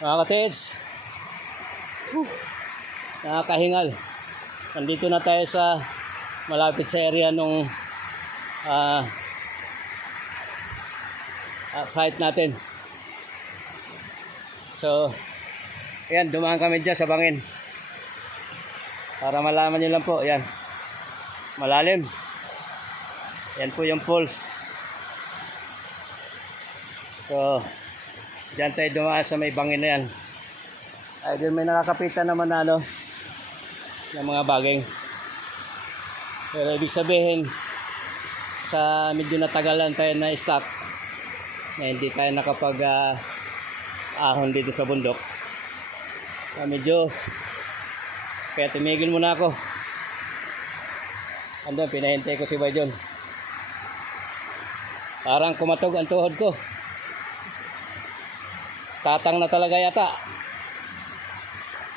Mga katits, nakakahingal. Nandito na tayo sa malapit sa area nung site natin. So, ayan, dumaan kami dyan sa bangin. Para malaman nyo lang po, ayan. Malalim. Ayan po yung pools. So, dyan tayo dumaan sa may bangin na yan. Ay, dyan may nakakapitan naman na ng mga baging. Pero ibig sabihin, sa medyo natagalan tayo na stock, na hindi tayo nakapag ahon dito sa bundok. Medyo, kaya tumigil muna ako. Andun, pinahintay ko si Bayjon. Parang kumatog ang tuhod ko. Tatang na talaga yata.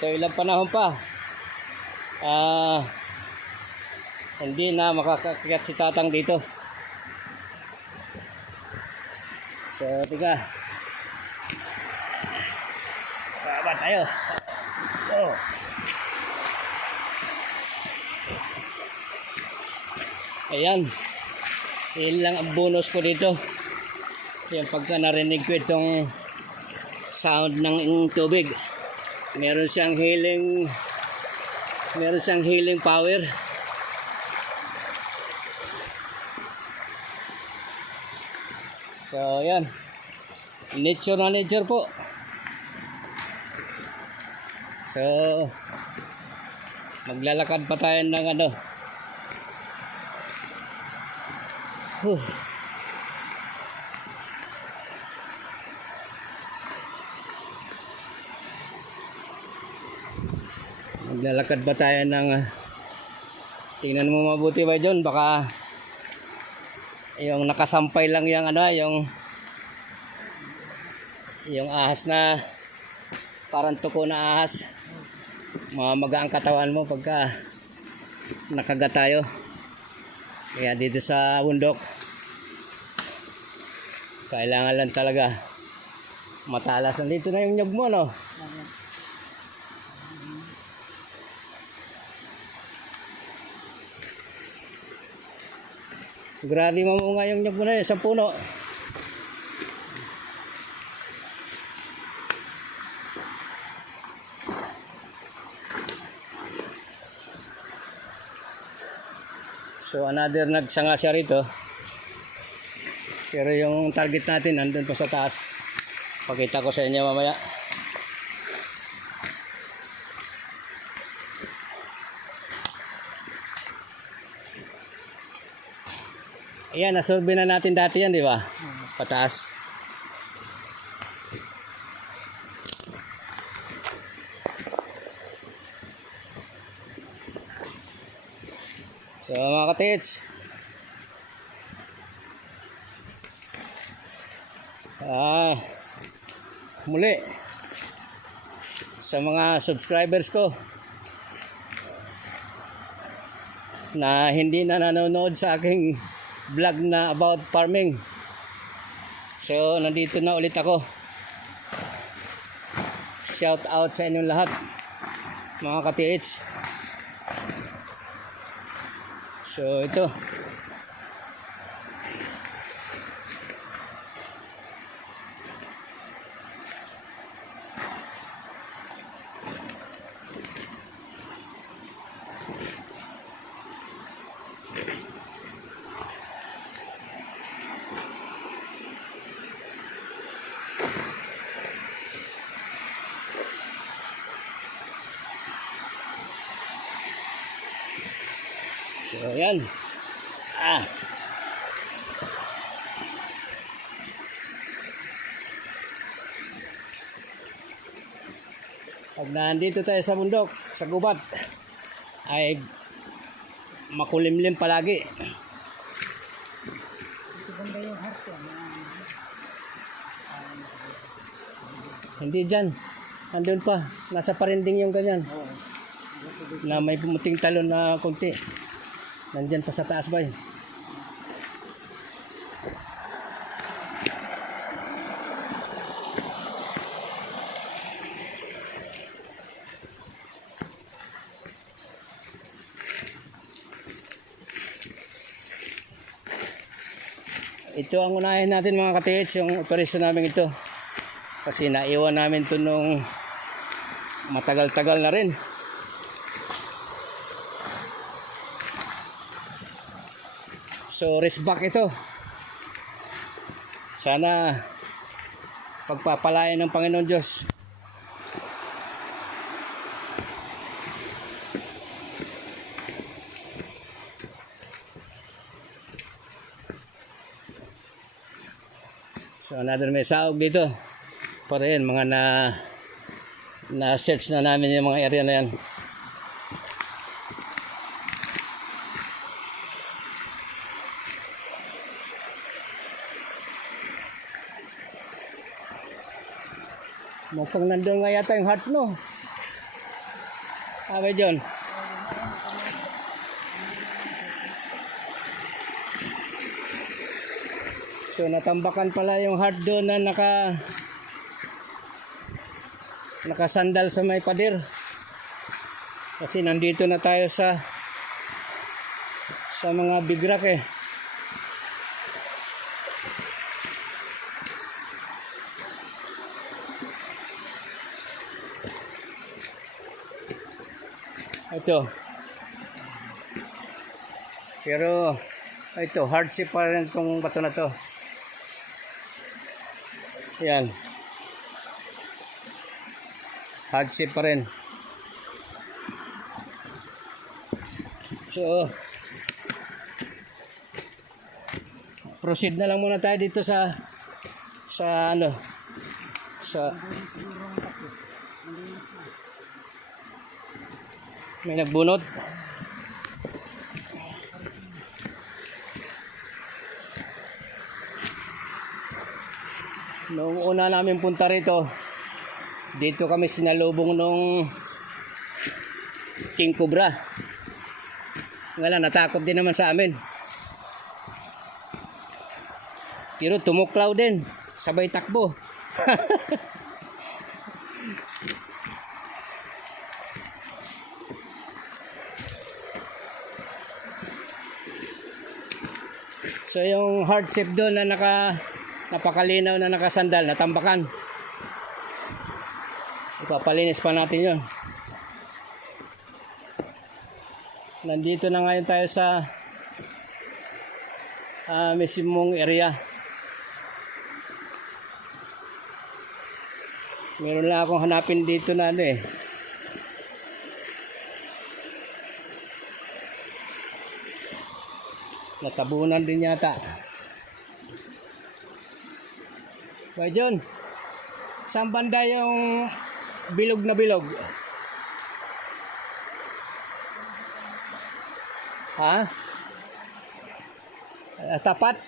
So ilang panahon pa hindi na makakakyat si tatang dito. So tiga, baba tayo. Oh. Ayan, yun lang ang bonus ko dito. Yung pagka narinig ko itong sound ng tubig, meron siyang healing power. So yan, nature na nature po. So maglalakad pa tayo ng maglalakad ba tayo ng tingnan mo mabuti ba dyan, baka yung nakasampay lang yung yung ahas na parang tuko na ahas, mamaga ang katawan mo pagka nakagat tayo. Kaya dito sa bundok kailangan lang talaga matalas. Nandito na yung nyug mo, no? Grabe mamunga yung nyug mo na yun sa puno. So another nagsanga siya rito. Pero yung target natin nandun pa sa taas. Pakita ko sa inyo mamaya. Ayan, nasurvey na natin dati yan, di ba? Pataas. So mga katits, muli sa mga subscribers ko na hindi na nanonood sa aking vlog na about farming. So nandito na ulit ako. Shout out sa inyong lahat mga ka-TH. So ito, so yan. Pag nandito tayo sa bundok, sa gubat, ay makulimlim palagi. Hindi dyan, andun pa, nasa parinding yung ganyan na may pumuting talon na konti. Nandyan pa sa taas ba yun? ito ang unahin natin mga ka-TH, yung operasyon namin ito. Kasi naiwan namin ito nung matagal-tagal na rin. So rest back ito. Sana pagpapalain ng Panginoon Diyos. So another may saog dito. Para yan, mga na-search na namin yung mga area na yan. Mukhang nandun nga yata yung heart, no? Abay, John. So natambakan pala yung heart doon na nakasandal sa may pader. Kasi nandito na tayo sa mga bigrak eh. Ito. Pero ito, hardship pa rin itong bato na to. Yan. Hardship pa rin. So, proceed na lang muna tayo dito sa may nagbunot. Noong una namin punta rito, dito kami sinalubong nung King Cobra. Wala, natakot din naman sa amin. Pero tumuklaw din, sabay takbo. So yung hardship doon na napakalinaw na nakasandal, natambakan. Ipapalinis pa natin yun. Nandito na ngayon tayo sa mismong area. Meron lang akong hanapin dito na natabunan din yata. Bay John, saan banda yung bilog na bilog? Ha? Tapat?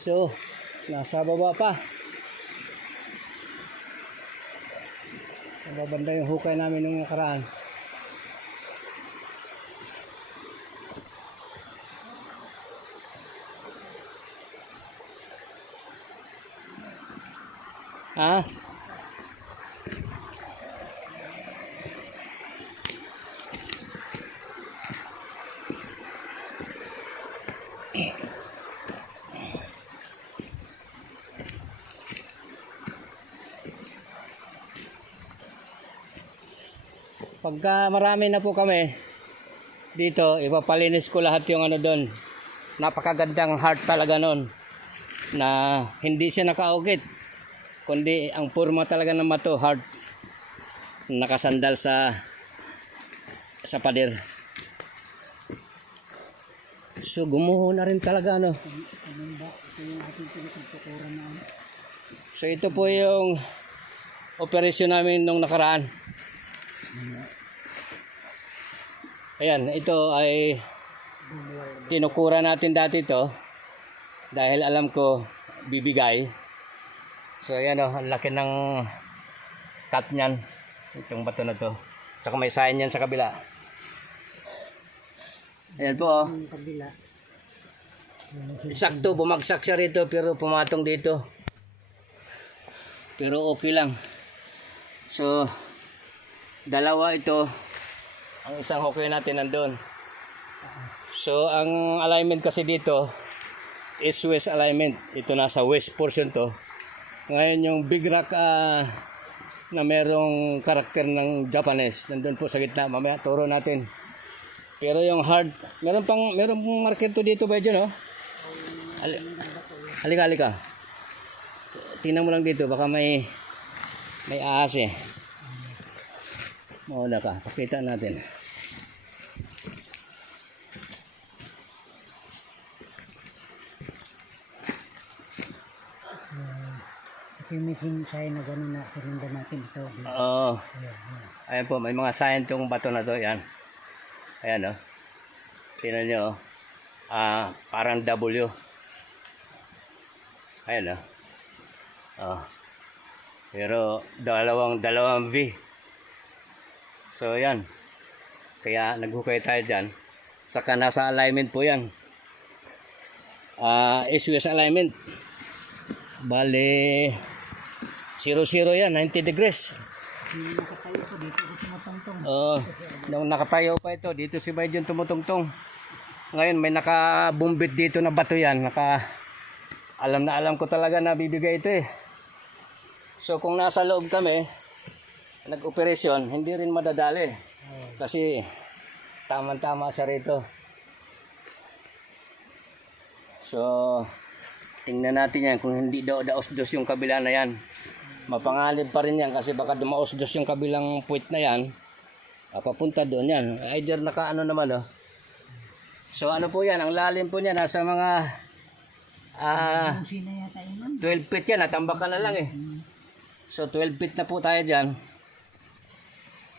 So, nasa baba pa. Nababanda yung hukay namin nung nakaraan. Ha? Pagka marami na po kami dito, ipapalinis ko lahat yung doon. Napakagandang heart talaga noon na hindi siya nakaugit, kundi ang purma talaga ng mato, heart, nakasandal sa pader. So gumuho na rin talaga So ito po yung operasyon namin nung nakaraan. Ayan, ito ay tinukura natin dati ito dahil alam ko bibigay. So ayan ang laki ng cut niyan, itong bato na to. Tsaka may sign yan sa kabila. Ayan po oh. Yung kabila. Sakto, bumagsak siya rito pero pumatong dito. Pero okay lang. So, dalawa ito. Ang isang hockey natin nandun. So, ang alignment kasi dito is west alignment. Ito nasa west portion to. Ngayon yung big rock na merong karakter ng Japanese, nandun po sa gitna. Mamaya turo natin. Pero yung hard, meron pong marker to dito ba dyan, oh? Halika. Tingnan mo lang dito, baka may ahas eh. Mauna ka, pakita natin. Ito yung missing sign na gano'n na silinda natin ito. Oo. Ayan po, may mga sign tong bato na to. Yan. Ayan o. Tingnan nyo o. Parang W. Ayan o. Pero dalawang V. So yan. Kaya naghukay tayo dyan. Saka nasa alignment po yan. SUS alignment. Bale 0-0 yan, 90 degrees. Nakatayo ko dito kasi matangtong. Nung nakatayo pa ito, dito si Bayjon tumutungtong. Ngayon may nakabumbit dito na bato yan. Alam ko talaga na bibigay ito eh. So kung nasa loob kami, nag-operasyon, hindi rin madadali. Kasi tama-tama siya rito. So tingnan natin yan kung hindi daos-dos yung kabila na yan. Mapangalib pa rin yan kasi baka dumaos-dos yung kabilang puwit na yan. Papunta doon yan. Either nakaano naman oh. So ano po yan, ang lalim po niya nasa mga 12 feet yan, natambakan na lang eh. So 12 feet na po tayo dyan.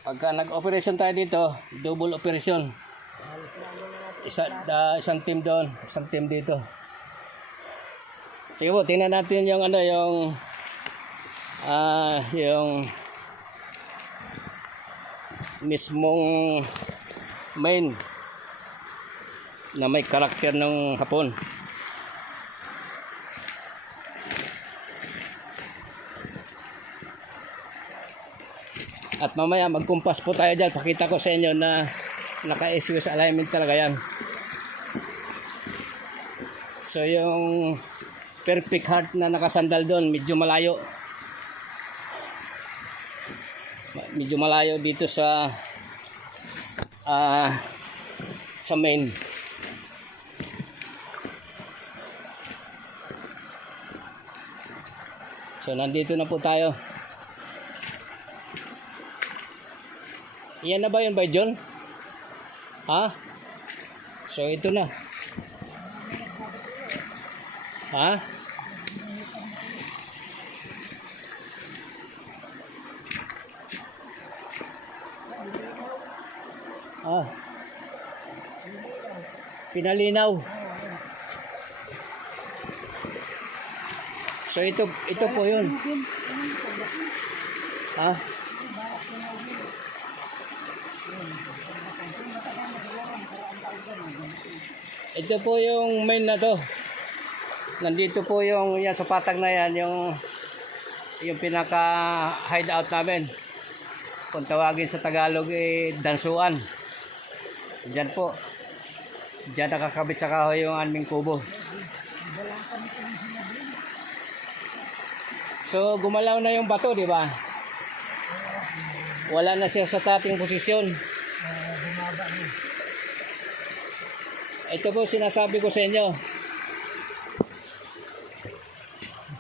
Pagka nag-operation tayo dito, double operation. Isang team doon, isang team dito. Sige po, tingnan natin yung yung mismong main na may karakter ng hapon. At mamaya magkumpas po tayo dyan. Pakita ko sa inyo na naka-SUS alignment talaga yan. So yung perfect heart na nakasandal doon, medyo malayo. Medyo malayo dito sa main. So nandito na po tayo. Iyan na ba yun, Bayjon? Ha? So ito na. Ha? Pinalinaw. So ito po yun. Ha? Ito po yung main na to. Nandito po yung yan sa patag na yan, yung pinaka hideout namin. Kung tawagin sa Tagalog dansuan. Diyan po. Diyan nakakabit sa kahoy yung aming kubo. So gumalaw na yung bato, di ba? Wala na siya sa dating posisyon. Ito po sinasabi ko sa inyo.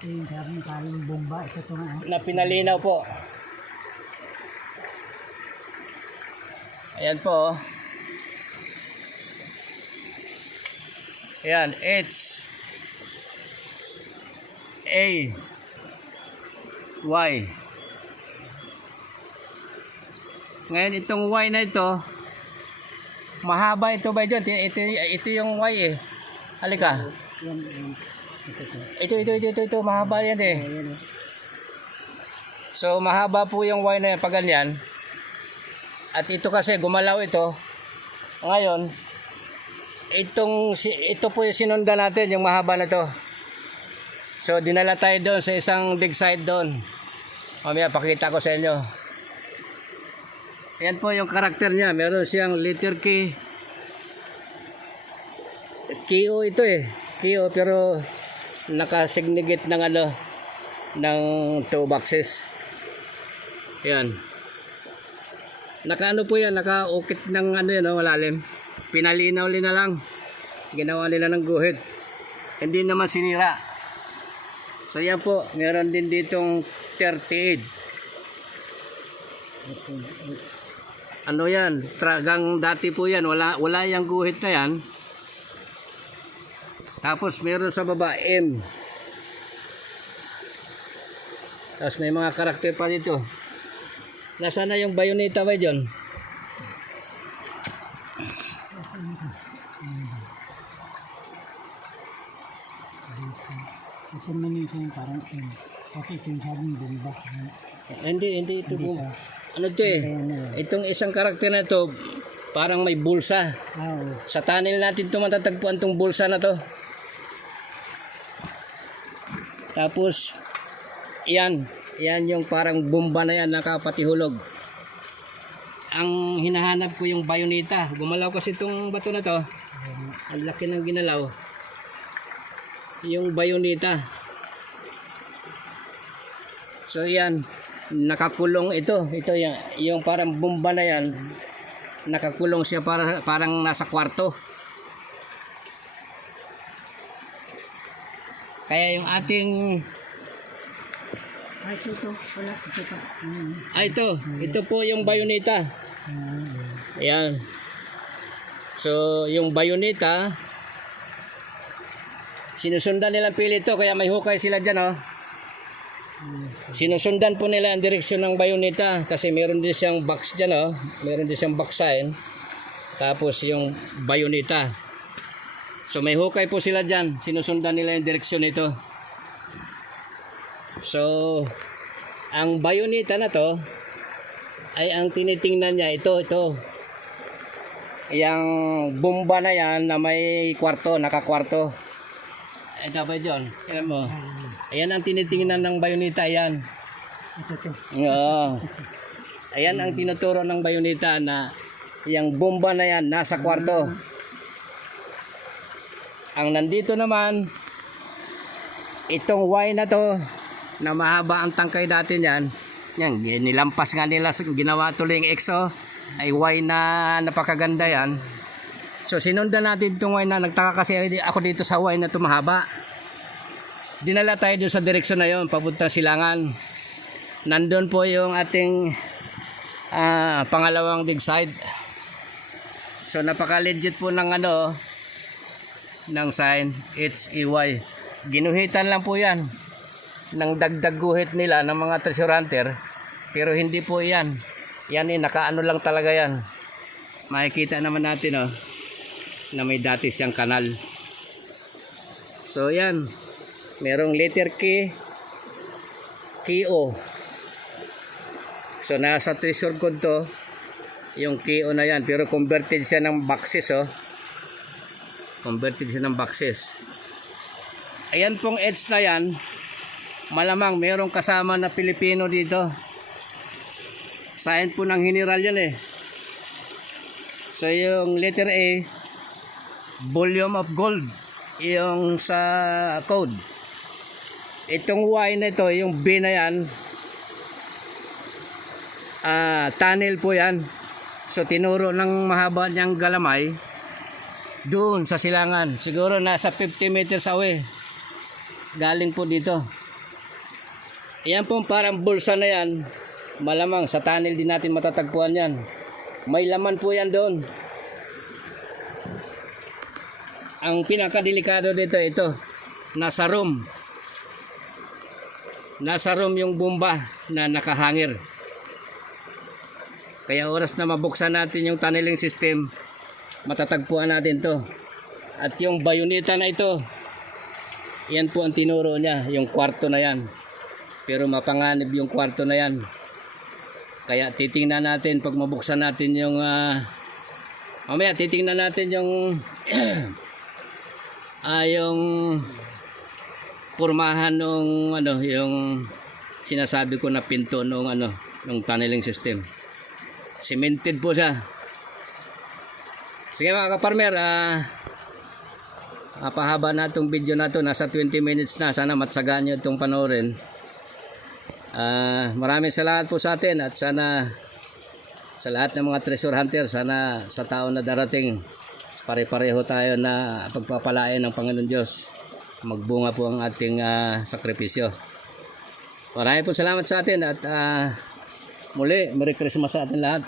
Ito yung sabi ng kaling bomba. Ito nga. Na pinalinaw po. Ayan po. Ayan, H A Y. Ngayon itong Y na ito, mahaba ito ba dyan? Ito yung Y eh. Halika. Ito, mahaba yan eh. So mahaba po yung Y na yan pag ganyan. At ito kasi gumalaw ito. Ngayon, ito po yung sinundan natin, yung mahaba na to. So dinala tayo doon sa isang dig site doon. Mamaya pakita ko sa inyo. Yan po yung karakter niya. Meron siyang letter K. KO ito eh. KO pero nakasignigate ng ano, ng 2 boxes. Yan. Nakaano po yan, nakaukit ng ano yan, no, malalim. Pinalinaw na lang. Ginawa nila ng guhit. Hindi naman sinira. So yan po, meron din ditong 38. Ano yan? Tragang dati po yan. Wala yung guhit na yan. Tapos meron sa baba M. Tapos may mga karakter pa dito. Nasaan na yung bayoneta ba dyan? Ito man yung parang M. Kasi sinasabing bomba. Hindi ito po. Ano ito eh? Itong isang karakter na ito, parang may bulsa. Oo. Sa tunnel natin ito matatagpuan itong bulsa na to. Tapos, yan yung parang bomba na yan, nakapatihulog. Ang hinahanap ko yung bayoneta. Gumalaw kasi itong bato na to. Ang laki ng ginalaw. Yung bayoneta. So yan, nakakulong ito. Ito yung parang bomba na yan. Nakakulong siya parang nasa kwarto. Kaya yung ating ito po yung bayoneta. Ayan. So yung bayoneta, sinusundan nilang pili ito, kaya may hukay sila dyan, oh. Sinusundan po nila ang direksyon ng bayoneta kasi meron din siyang box dyan, oh. Meron din siyang box sign. Tapos yung bayoneta. So may hukay po sila dyan. Sinusundan nila yung direksyon nito. So ang bayoneta na to ay ang tinitingnan niya ito. Yang bomba na yan na may kwarto, nakakwarto. Ito pa dyan. Ayan mo. Ayan ang tinitingnan ng bayoneta. Ayan. Oo. Ayan ang tinuturo ng bayoneta na yung bomba na yan nasa kwarto. Ang nandito naman, itong Y na to, na mahaba ang tangkay dati niyan. Yan, nilampas nga nila, ginawa tuloy yung EXO, ay Y na napakaganda yan. So sinundan natin itong Y na, nagtaka kasi ako dito sa Y na ito mahaba. Dinala tayo doon sa direksyon na yon, papuntang Silangan. Nandun po yung ating pangalawang dig site. So napaka legit po ng ano, ng sign, it's EY. Ginuhitan lang po yan ng dagdag guhit nila ng mga treasure hunter, pero hindi po yan nakaano lang talaga yan. Makikita naman natin, oh, na may dati siyang kanal. So yan, merong letter K, KO. So nasa treasure code to yung KO na yan, pero converted siya ng boxes, oh. Converted siya ng boxes. Ayan pong edge na yan, malamang merong kasama na Pilipino dito. Sign po ng general yan eh. So yung letter A, volume of gold, yung sa code. Itong Y na ito, yung B na yan, tunnel po yan. So tinuro ng mahaba niyang galamay doon sa Silangan. Siguro nasa 50 meters away. Galing po dito. Ayan pong parang bulsa na yan. Malamang sa tunnel din natin matatagpuan yan. May laman po yan doon. Ang pinakadelikado dito, ito. Nasa room. Nasa room yung bomba na nakahangir. Kaya oras na mabuksan natin yung tunneling system, matatagpuan natin to. At yung bayoneta na ito, yan po ang tinuro niya, yung kwarto na yan. Pero mapanganib yung kwarto na yan. Kaya titingnan natin pag mabuksan natin yung mamaya titingnan natin yung yung pormahan nung yung sinasabi ko na pinto nung nung tunneling system. Cemented po siya. Sige mga kaparmer, pahaba na itong video na to, nasa 20 minutes na. Sana matsagaan nyo itong panoorin. Maraming salamat po sa atin at sana sa lahat ng mga treasure hunter, sana sa taon na darating pare-pareho tayo na pagpapalain ng Panginoon Diyos. Magbunga po ang ating sakripisyo. Maraming po salamat sa atin at muli, Merry Christmas sa atin lahat.